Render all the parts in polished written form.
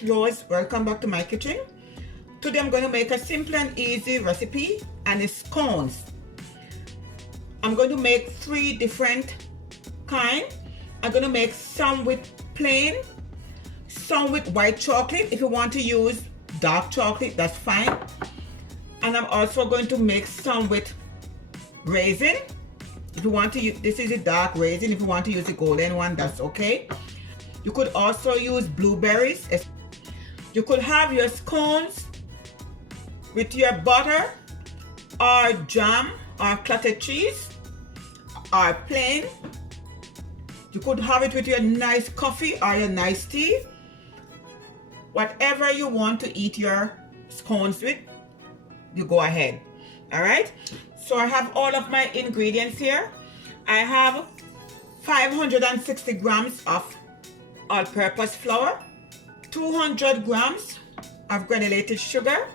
Miss Rose. Welcome back to my kitchen. Today I'm going to make a simple and easy recipe, and it's scones. I'm going to make 3 different kinds. I'm going to make some with plain, some with white chocolate. If you want to use dark chocolate, that's fine. And I'm also going to make some with raisin. If you want to use, this is a dark raisin. If you want to use the golden one, that's okay. You could also use blueberries. You could have your scones with your butter or jam or clotted cheese or plain. You could have it with your nice coffee or your nice tea. Whatever you want to eat your scones with, you go ahead. All right, so I have all of my ingredients here. I have 560 grams of all-purpose flour, 200 grams of granulated sugar,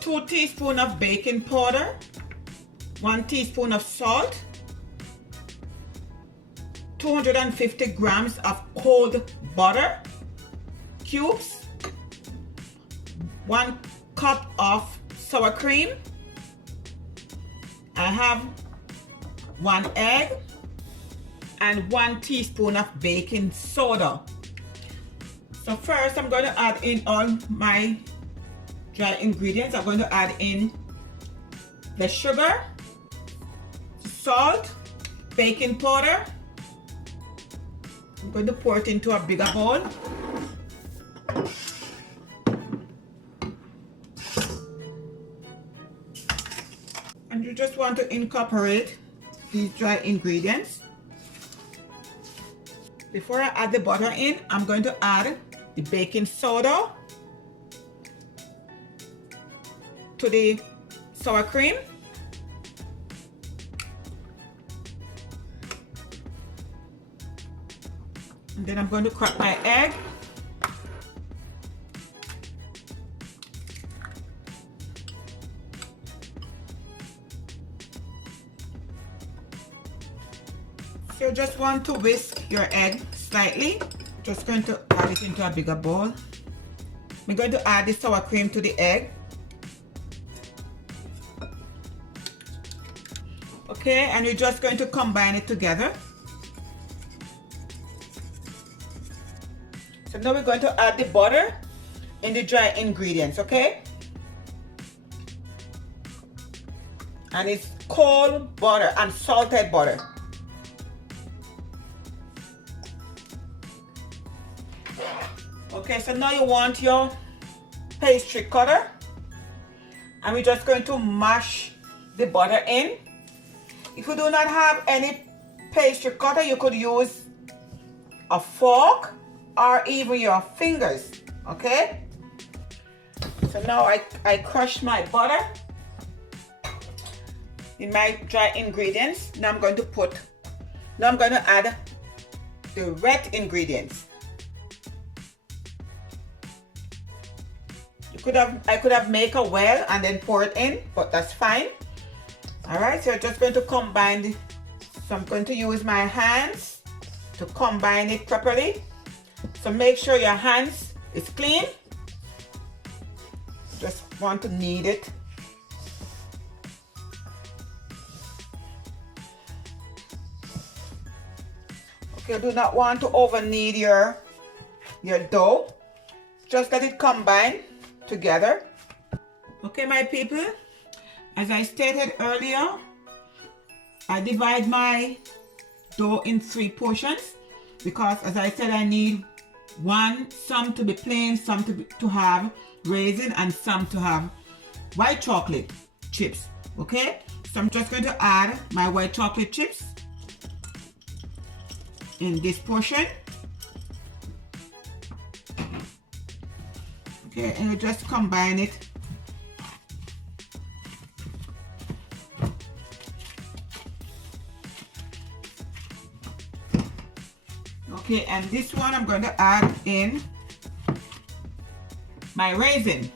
2 teaspoons of baking powder, 1 teaspoon of salt, 250 grams of cold butter cubes, 1 cup of sour cream. I have 1 egg and 1 teaspoon of baking soda. So first I'm going to add in all my dry ingredients. I'm going to add in the sugar, salt, baking powder. I'm going to pour it into a bigger bowl. And you just want to incorporate these dry ingredients. Before I add the butter in, I'm going to add the baking soda to the sour cream. And then I'm going to crack my egg. So you just want to whisk your egg slightly. Just going to add it into a bigger bowl. We're going to add the sour cream to the egg. Okay, and you're just going to combine it together. So now we're going to add the butter in the dry ingredients, okay? And it's cold butter, unsalted butter. Okay, so now you want your pastry cutter, and we're just going to mash the butter in. If you do not have any pastry cutter, you could use a fork or even your fingers, okay? So now I crush my butter in my dry ingredients. Now I'm going to add the wet ingredients. I could have made a well and then pour it in, but that's fine. All right, so I'm just going to combine so I'm going to use my hands to combine it properly. So make sure your hands is clean. Just want to knead it. Okay, do not want to over knead your dough. Just let it combine together. Okay, my people, as I stated earlier, I divide my dough in 3 portions because, as I said, I need some to be plain, some to have raisin, and some to have white chocolate chips. Okay, so I'm just going to add my white chocolate chips in this portion. Okay, and you just combine it. Okay, and this one I'm going to add in my raisin.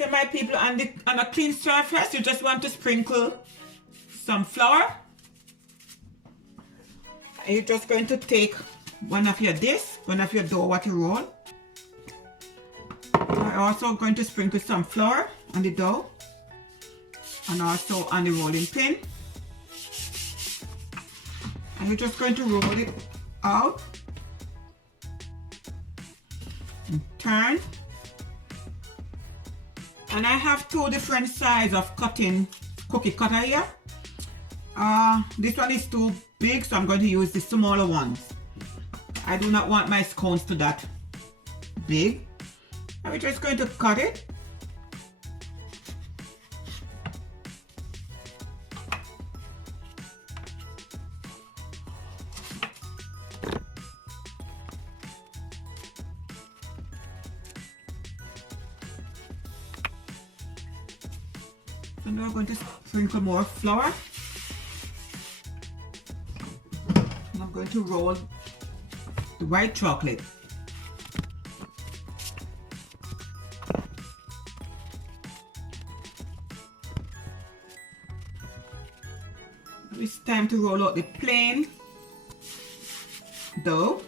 Okay, my people, on a clean surface, you just want to sprinkle some flour. And you're just going to take one of your dough what you roll. I'm also going to sprinkle some flour on the dough and also on the rolling pin. And you're just going to roll it out and turn. And I have two different sizes of cookie cutter here. This one is too big, so I'm going to use the smaller ones. I do not want my scones to that big. And we're just going to cut it. So now I'm going to sprinkle more flour. And I'm going to roll the white chocolate. It's time to roll out the plain dough.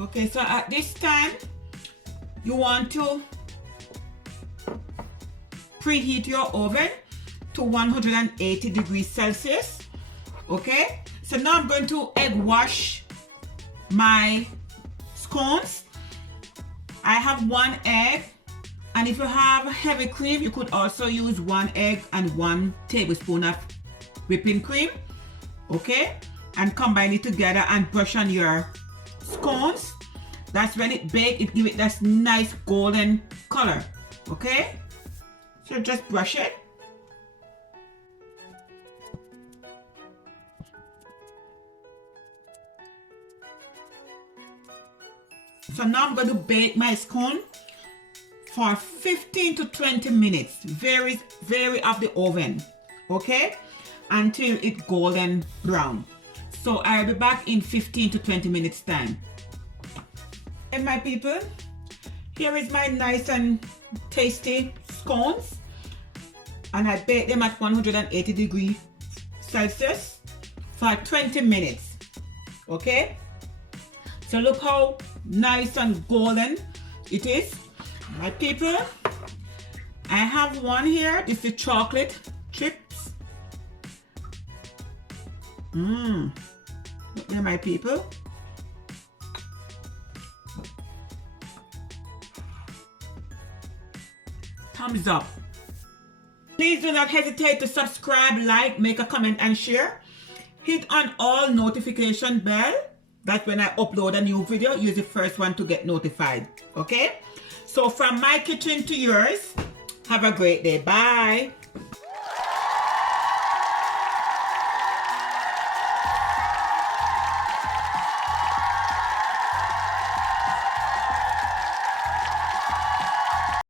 Okay, so at this time, you want to preheat your oven to 180 degrees Celsius. Okay, so now I'm going to egg wash my scones. I have 1 egg, and if you have heavy cream, you could also use 1 egg and 1 tablespoon of whipping cream. Okay, and combine it together and brush on your scones. That's when it bakes, it gives it this nice golden color. Okay, so just brush it. So now I'm going to bake my scone for 15 to 20 minutes, very off the oven, okay, until it's golden brown. So I'll be back in 15 to 20 minutes time. And my people, here is my nice and tasty scones, and I bake them at 180 degrees Celsius for 20 minutes, okay. So look how nice and golden it is. My people, I have one here. This is chocolate chips. Look there, my people. Thumbs up. Please do not hesitate to subscribe, like, make a comment and share. Hit on all notification bell. That's when I upload a new video. You're the first one to get notified. Okay? So from my kitchen to yours, have a great day. Bye.